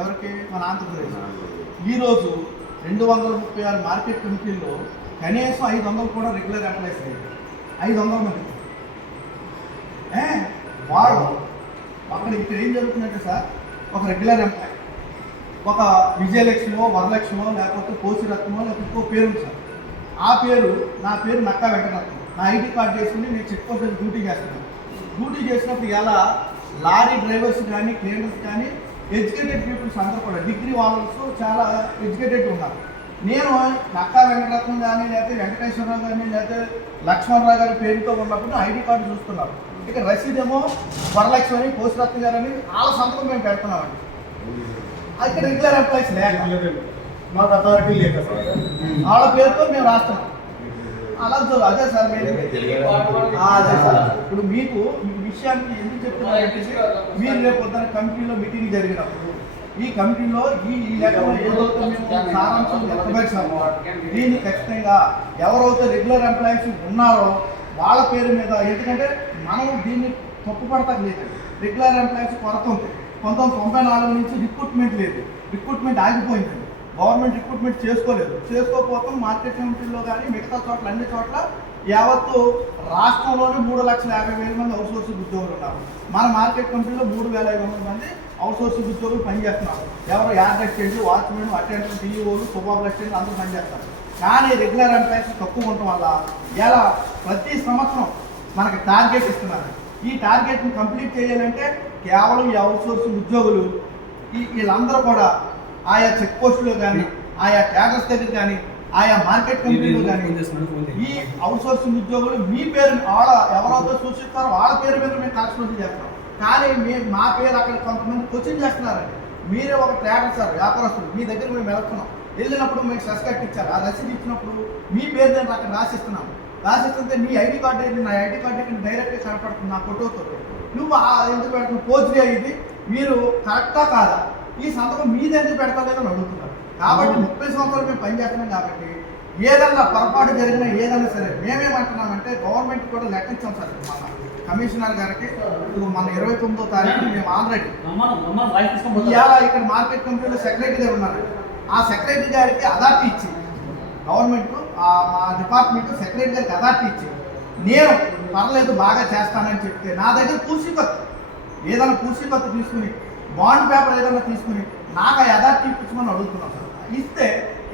ఎవరికి? మన ఆంధ్రప్రదేశ్. ఈరోజు 236 మార్కెట్ కమిటీల్లో కనీసం 500 కూడా రెగ్యులర్ ఎంప్లాయీస్ లేదు. 500 మంది వాళ్ళు అక్కడ ఇక్కడ ఏం జరుగుతుందంటే సార్, ఒక రెగ్యులర్ ఎంప్లాయీ ఒక విజయలక్ష్మో, వరలక్ష్మో, లేకపోతే కోసిరత్నమో, లేకపోతే ఇంకో పేరు ఉంది సార్. ఆ పేరు, నా పేరు నక్కా వెంకటరత్నం. నా ఐడి కార్డు చేసుకుని నేను చెక్ పోస్ట్ డ్యూటీ చేస్తున్నాను. డ్యూటీ చేసినప్పుడు ఎలా లారీ డ్రైవర్స్ కానీ, క్లీనర్స్ కానీ ఎడ్యుకేటెడ్ పీపుల్స్ అందరూ కూడా డిగ్రీ వాళ్ళు చాలా ఎడ్యుకేటెడ్ ఉన్నారు. నేను నక్కా వెంకటరత్నం కానీ, లేకపోతే వెంకటేశ్వరరావు కానీ, లేకపోతే లక్ష్మణరావు గారి పేరుతో ఉన్నప్పుడు ఐడి కార్డు చూస్తున్నాను. ఇక రసీదేమో వరలక్ష్మి అని, కోసిరత్నం గారు అని వాళ్ళ సంతకం మేము పెడుతున్నామండి. ఇక్కడ రెగ్యులర్ ఎంప్లాయీస్ లేక మాకు అథారిటీ లేక వాళ్ళ పేరుతో మేము రాస్తున్నాం. అలా అదే సార్ అదే సార్. ఇప్పుడు మీకు ఈ విషయానికి ఎందుకు చెప్తున్నారంటే, మీరు రేపు పొద్దున కమిటీలో మీటింగ్ జరిగినప్పుడు ఈ కమిటీలో ఈ లెక్కలో ఏదైతే మేము సారాంశం వ్యక్తపరిచామో దీన్ని ఖచ్చితంగా ఎవరైతే రెగ్యులర్ ఎంప్లాయీస్ ఉన్నారో వాళ్ళ పేరు మీద, ఎందుకంటే మనం దీన్ని తప్పుపడతాం లేదు. రెగ్యులర్ ఎంప్లాయీస్ కొరత ఉంది. 1994 నుంచి రిక్రూట్మెంట్ లేదు. రిక్రూట్మెంట్ ఆగిపోయిందండి. గవర్నమెంట్ రిక్రూట్మెంట్ చేసుకోకపోతే మార్కెట్ కమిటీల్లో కానీ మిగతా చోట్ల అన్ని చోట్ల యావత్తు రాష్ట్రంలోనే 3,50,000 మంది అవుట్సోర్సింగ్ ఉద్యోగులు ఉన్నారు. మన మార్కెట్ కమిటీలో 3,500 మంది అవుట్సోర్సింగ్ ఉద్యోగులు పనిచేస్తున్నారు. ఎవరు యార్డ్ అసిస్టెంట్లు, వాచ్మెన్, అటెండర్, టీఈఓలు, సూపర్ అసిస్టెంట్లు అందరూ పనిచేస్తారు. కానీ రెగ్యులర్ ఎంప్లాయీస్ తక్కువ ఉండటం వల్ల ఇలా ప్రతి సంవత్సరం మనకి టార్గెట్ ఇస్తున్నారు. ఈ టార్గెట్ని కంప్లీట్ చేయాలంటే కేవలం ఈ అవుట్సోర్సింగ్ ఉద్యోగులు వీళ్ళందరూ కూడా ఆయా చెక్ పోస్టులో కానీ, ఆయా క్యాడర్స్ దగ్గర కానీ, ఆయా మార్కెట్ కమిటీలో కానీ ఈ అవుట్సోర్సింగ్ ఉద్యోగులు మీ పేరు ఎవరైతే సూచిస్తారో వాళ్ళ పేరు మీద మేము కన్స్ట్రక్షన్ చేస్తాం. కానీ మా పేరు అక్కడ కొంతమంది క్వశ్చన్ చేస్తున్నారండి. మీరే ఒక ట్రేడర్ సార్, వ్యాపారస్తులు, మీ దగ్గర మేము వెళ్తున్నాం. వెళ్ళినప్పుడు మీకు సెస్ కట్ ఇచ్చారు. ఆ రసీదు ఇచ్చినప్పుడు మీ పేరు నేను అక్కడ రాసిస్తున్నాము. రాసిస్తుంటే మీ ఐడి కార్డు ఏంటి, నా ఐడి కార్డు ఏంటి డైరెక్ట్గా కనపడుతుంది నా ఫోటోతో. నువ్వు ఎందుకు పెడుతున్నావు పోర్చుగా, ఇది మీరు కరెక్టా కాదా, ఈ సంతకం మీద ఎందుకు పెడతలేదని అడుగుతున్నారు. కాబట్టి 30 సంవత్సరాలు మేము పనిచేస్తున్నాం. కాబట్టి ఏదన్నా పొరపాటు జరిగినా ఏదైనా సరే మేమేమంటున్నామంటే గవర్నమెంట్ కూడా లెక్క ఇచ్చాం సార్. మన కమిషనర్ గారికి మన 29వ తారీఖు మేము ఆల్రెడీ ఇవాళ ఇక్కడ మార్కెట్ కమిటీలో సెక్రటరీ గారు ఉన్నారు. ఆ సెక్రటరీ గారికి అథారిటీ ఇచ్చి గవర్నమెంట్ మా డిపార్ట్మెంట్ సెక్రటరీ గారికి అథారిటీ ఇచ్చి నేను పర్లేదు బాగా చేస్తానని చెప్తే నా దగ్గర పూసీకత్తు ఏదైనా పూసీకత్తు తీసుకుని బాండ్ పేపర్ ఏదైనా తీసుకుని నాకు ఆ అథారిటీ ఇప్పించమని అడుగుతున్నాం సార్. ఇస్తే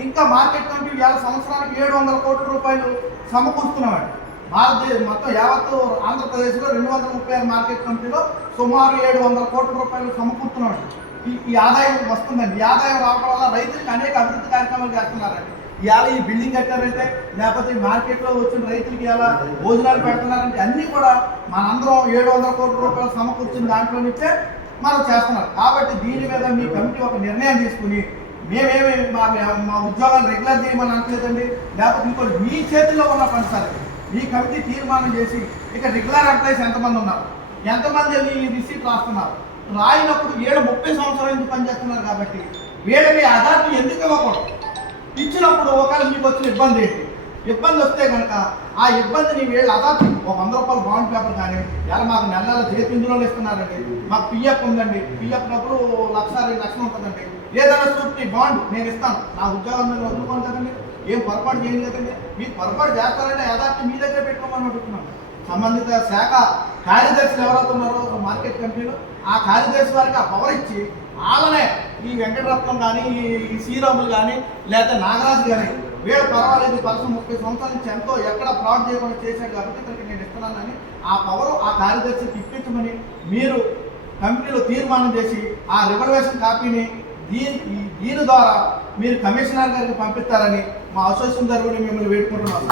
ఇంకా మార్కెట్ కమిటీ వేల సంవత్సరానికి 700 కోట్ల రూపాయలు సమకూరుస్తున్నామండి. భారతదేశం మొత్తం యావత్తు ఆంధ్రప్రదేశ్లో 236 మార్కెట్ కమిటీలో సుమారు 700 కోట్ల రూపాయలు సమకూరుతున్నామండి. ఈ ఆదాయం వస్తుందండి. ఈ ఆదాయం రావడం వల్ల రైతులకు అనేక అభివృద్ధి కార్యక్రమాలు చేస్తున్నారండి. ఇవాళ ఈ బిల్డింగ్ కట్టారైతే, లేకపోతే ఈ మార్కెట్లో వచ్చిన రైతులకి ఇలా భోజనాలు పెడుతున్నారంటే అన్నీ కూడా మనందరం 700 కోట్ల రూపాయలు సమకూర్చిన దాంట్లో నుంచే మనం చేస్తున్నారు. కాబట్టి దీని మీద మీ కమిటీ ఒక నిర్ణయం తీసుకుని మేమేమి మా ఉద్యోగాలు రెగ్యులర్ చేయమని అనట్లేదండి. లేకపోతే ఇంకోటి మీ చేతుల్లో ఉన్న పని సార్. మీ కమిటీ తీర్మానం చేసి ఇక రెగ్యులర్ ఎంప్లాయీస్ ఎంతమంది ఉన్నారు, ఎంతమంది వెళ్ళి ఈ రిసీట్ రాస్తున్నారు, రాయినప్పుడు 30 సంవత్సరాలు ఎందుకు పనిచేస్తున్నారు. కాబట్టి వీళ్ళకి అథారిటీ ఎందుకు ఇవ్వకూడదు, ఇచ్చినప్పుడు ఒకవేళ మీకు వచ్చిన ఇబ్బంది ఏంటి, ఇబ్బంది వస్తే కనుక ఆ ఇబ్బందిని వీళ్ళు అథారిటీ 100 రూపాయలు బాండ్ పేపర్ కానీ, ఇలా మాకు నెల జీతంలో ఇస్తున్నారండి, మాకు పిఎఫ్ ఉందండి, పిఎఫ్ నప్పుడు 1,00,000 2,00,000 ఉంటుందండి, ఏదైనా సూట్ బాండ్ నేను ఇస్తాను, నా ఉద్యోగం మీద వదులుకోను కదండి, ఏం పొరపాటు చేయను కదండి. మీకు పొరపాటు చేస్తారంటే అథారిటీ మీ దగ్గర పెట్టుకోమని అడుగుతున్నాను. సంబంధిత శాఖ కార్యదర్శులు ఎవరైతే ఉన్నారో మార్కెట్ కంపెనీలో ఆ కార్యదర్శి వారికి ఆ పవర్ ఇచ్చి వాళ్ళనే ఈ వెంకటరత్నం కానీ, ఈ శ్రీరాములు కానీ, లేకపోతే నాగరాజు కానీ వీళ్ళు పర్వాలేదు 30 సంవత్సరాల నుంచి ఎంతో ఎక్కడ ఫ్రాడ్ చేయకుండా చేశాడు కాబట్టి ఇతనికి నేను ఇస్తున్నానని ఆ పవర్ ఆ కార్యదర్శికి ఇప్పించమని మీరు కమిటీలో తీర్మానం చేసి ఆ రిజర్వేషన్ కాపీని దీని ద్వారా మీరు కమిషనర్ గారికి పంపిస్తారని మా అసోసియేషన్ తరఫున మిమ్మల్ని వేడుకుంటున్నాం.